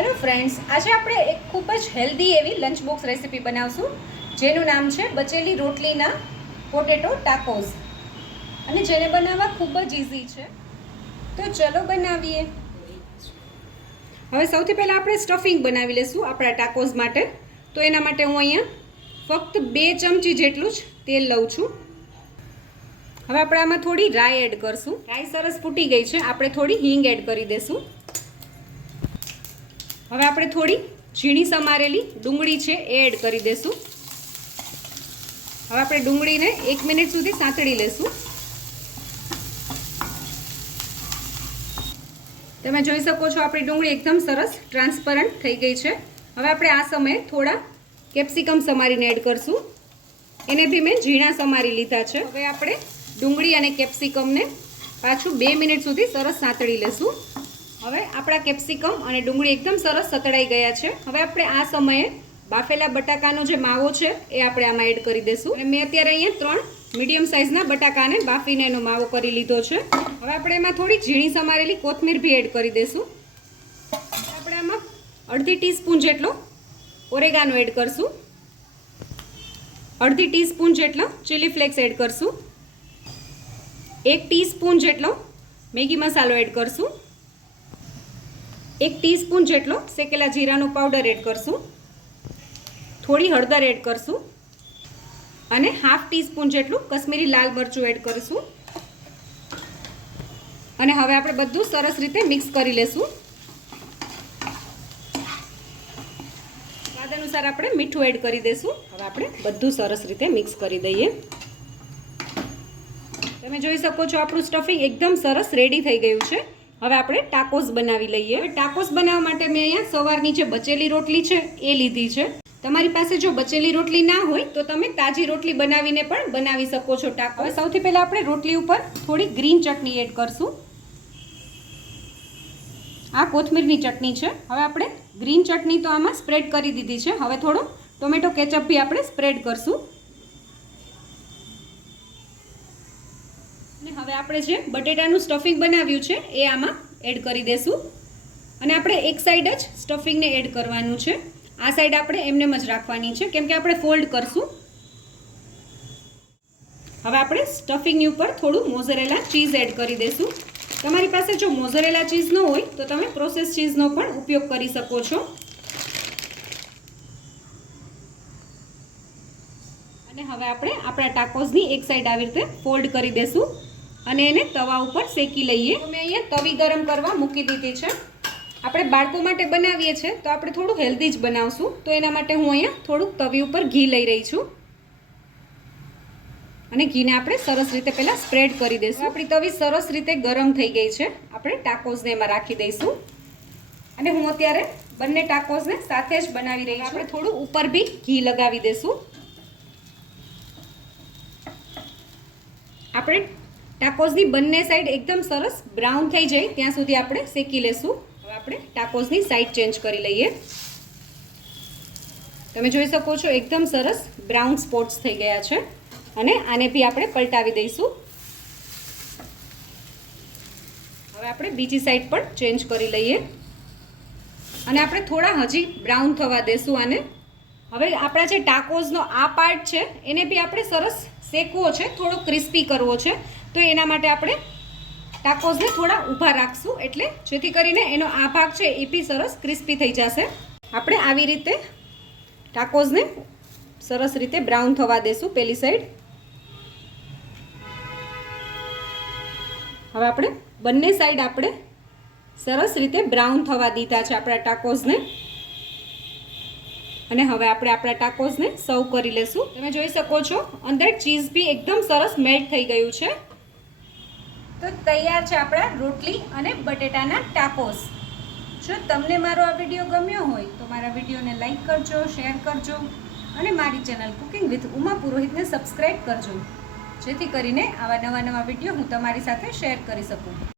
Hello friends, આજે આપણે એક ખૂબ જ હેલ્ધી એવી લંચ બોક્સ રેસીપી બનાવશું જેનું નામ છે બચેલી રોટલીના પોટેટો ટાકોઝ અને જેને બનાવવા ખૂબ જ ઇઝી છે. તો ચલો બનાવીએ. હવે સૌથી પહેલાં આપણે સ્ટફિંગ બનાવી લઈશું આપણા ટાકોઝ માટે. તો એના માટે હું અહીંયા ફક્ત 2 ચમચી જેટલું જ તેલ લઉં છું. હવે આપણે આમાં થોડી રાઈ એડ કરશું. રાઈ સરસ ફૂટી ગઈ છે, આપણે થોડી હિંગ એડ કરી દઈશું. હવે આપણે થોડી ઝીણી સમારેલી ડુંગળી છે એ એડ કરી દઈશું. હવે આપણે ડુંગળીને 1 મિનિટ સુધી સાંતળી લેશું. તમે જોઈ શકો છો આપણી ડુંગળી એકદમ સરસ ટ્રાન્સપરન્ટ થઈ ગઈ છે. હવે આપણે આ સમયે થોડા કેપ્સિકમ સમારીને એડ કરશું. એને બી મેં ઝીણા સમારી લીધા છે. હવે આપણે ડુંગળી અને કેપ્સિકમને પાછું 2 મિનિટ સુધી સરસ સાંતળી લેશું. હવે આપણા કેપ્સિકમ અને ડુંગળી એકદમ સરસ સતળાઈ ગયા છે. હવે આપણે આ સમયે બાફેલા બટાકાનો જે માવો છે એ આપણે આમાં એડ કરી દઈશું. અને મેં અત્યારે અહીંયા 3 મીડિયમ સાઇઝના બટાકાને બાફીને એનો માવો કરી લીધો છે. હવે આપણે એમાં થોડી ઝીણી સમારેલી કોથમીર બી એડ કરી દઈશું. આપણે આમાં અડધી ટીસ્પૂન જેટલો ઓરેગાનો એડ કરશું. અડધી ટીસ્પૂન જેટલો ચીલી ફ્લેક્સ એડ કરશું. 1 ટીસ્પૂન જેટલો મેગી મસાલો એડ કરશું. 1 ટીસ્પૂન જેટલો શેકેલા જીરાનો પાવડર એડ કરશું. થોડી હળદર એડ કરશું અને 1/2 ટીસ્પૂન જેટલું કશ્મીરી લાલ મરચું એડ કરીશું. અને હવે આપણે બધું સરસ રીતે મિક્સ કરી લેશું. સ્વાદ અનુસાર આપણે મીઠું એડ કરી દઈશું. હવે આપણે બધું સરસ રીતે મિક્સ કરી દઈએ. તમે જોઈ શકો છો આપણું સ્ટફિંગ એકદમ સરસ રેડી થઈ ગયું છે. હવે આપણે ટાકોઝ બનાવી લઈએ. ટાકોઝ બનાવવા માટે મેં અહીંયા સવારની જે બચેલી રોટલી છે એ લીધી છે. તમારી પાસે જો બચેલી રોટલી ના હોય તો તમે તાજી રોટલી બનાવીને પણ બનાવી શકો છો ટાકોઝ. હવે સૌથી પહેલાં આપણે રોટલી ઉપર થોડી ગ્રીન ચટણી એડ કરશું. આ કોથમીરની ચટણી છે. હવે આપણે ગ્રીન ચટણી તો આમાં સ્પ્રેડ કરી દીધી છે. હવે થોડો ટોમેટો કેચઅપ બી આપણે સ્પ્રેડ કરશું. અને હવે આપણે જે બટેટાનું સ્ટફિંગ બનાવ્યું છે એ આમાં એડ કરી દઈશું. અને આપણે એક સાઈડ જ સ્ટફિંગને એડ કરવાનું છે. આ સાઈડ આપણે એમનેમ જ રાખવાની છે કેમ કે આપણે ફોલ્ડ કરશું. હવે આપણે સ્ટફિંગની ઉપર થોડું મોઝરેલા ચીઝ એડ કરી દઈશું. તમારી પાસે જો મોઝરેલા ચીઝ ન હોય તો તમે પ્રોસેસ ચીઝનો પણ ઉપયોગ કરી શકો છો. અને હવે આપણે આપણા ટાકોઝની એક સાઈડ આવી રીતે ફોલ્ડ કરી દઈશું અને એને તવા ઉપર શેકી લઈએ. તો મેં અહીંયા તવી ગરમ કરવા મૂકી દીધી છે. આપણે બાળકો માટે બનાવીએ છીએ તો આપણે થોડું હેલ્ધી જ બનાવશું. તો એના માટે હું અહીંયા થોડુંક તવી ઉપર ઘી લઈ રહી છું. અને ઘીને આપણે સરસ રીતે પહેલાં સ્પ્રેડ કરી દઈશું. આપણી તવી સરસ રીતે ગરમ થઈ ગઈ છે. આપણે ટાકોઝને એમાં રાખી દઈશું. અને હું અત્યારે બંને ટાકોઝને સાથે જ બનાવી રહી છું. આપણે થોડું ઉપર બી ઘી લગાવી દઈશું. આપણે ટાકોઝની બંને સાઈડ એકદમ સરસ બ્રાઉન થઈ જાય ત્યાં સુધી આપણે શેકી લેશું. હવે આપણે ટાકોઝની સાઈડ ચેન્જ કરી લઈએ. તમે જોઈ શકો છો એકદમ સરસ બ્રાઉન સ્પોટ્સ થઈ ગયા છે. અને આને બી આપણે પલટાવી દઈશું. હવે આપણે બીજી સાઈડ પણ ચેન્જ કરી લઈએ. અને આપણે થોડા હજી બ્રાઉન થવા દઈશું આને. હવે આપણા જે ટાકોઝનો આ પાર્ટ છે એને બી આપણે સરસ શેકવો છે, થોડો ક્રિસ્પી કરવો છે. તો એના માટે આપણે ટાકોઝને થોડા ઊભા રાખશું એટલે જેથી કરીને એનો આ ભાગ છે એ બી સરસ ક્રિસ્પી થઈ જશે. આપણે આવી રીતે ટાકોઝને સરસ રીતે બ્રાઉન થવા દેશું પેલી સાઈડ. હવે આપણે બંને સાઈડ આપણે સરસ રીતે બ્રાઉન થવા દીધા છે આપણા ટાકોઝને. અને હવે આપણે આપણા ટાકોઝને સર્વ કરી લેશું. તમે જોઈ શકો છો અંદર ચીઝ બી એકદમ સરસ મેલ્ટ થઈ ગયું છે. તો તૈયાર છે આપણા રોટલી અને બટેટાના ટાકોઝ. જો તમને મારો આ વિડીયો ગમ્યો હોય તો મારા વિડીયોને લાઈક કરજો, શેર કરજો અને મારી ચેનલ કુકિંગ વિથ ઉમા પુરોહિતને સબસ્ક્રાઈબ કરજો જેથી કરીને આવા નવા વિડીયો હું તમારી સાથે શેર કરી શકું.